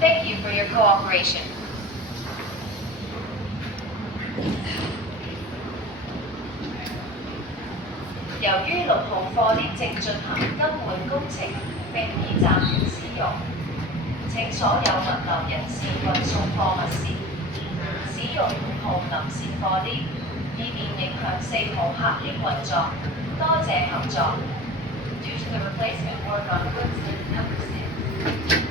Thank you for your cooperation. 由於6號貨列正進行更換工程，並已暫停使用，請所有物流人士運送貨物時，使用5號臨時貨列，以免影響4號客的運作。多謝合作。Due to the replacement work on goods list number 6.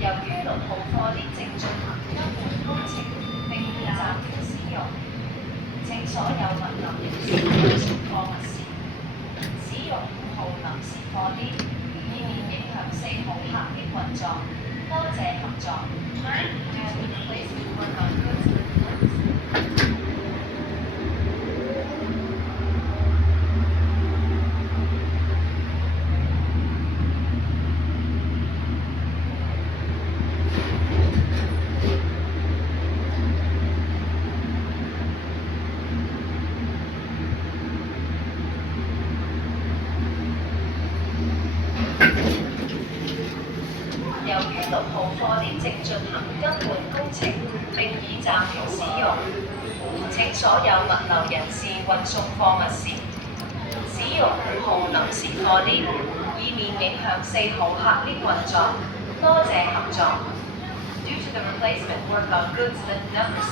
由於6號貨列正進行更換工程，並已暫停使用，請所有物流人士運送貨物時，使用5號臨時貨列，以免影響4號客的運作。多謝合作。Due to the replacement work on goods list number 6. 由於6號貨列正進行更換工程，並已暫停使用，請所有物流人士運送貨物時，使用5號臨時貨列，以免影響4號客的運作。多謝合作。Due to the replacement work on goods list number 6.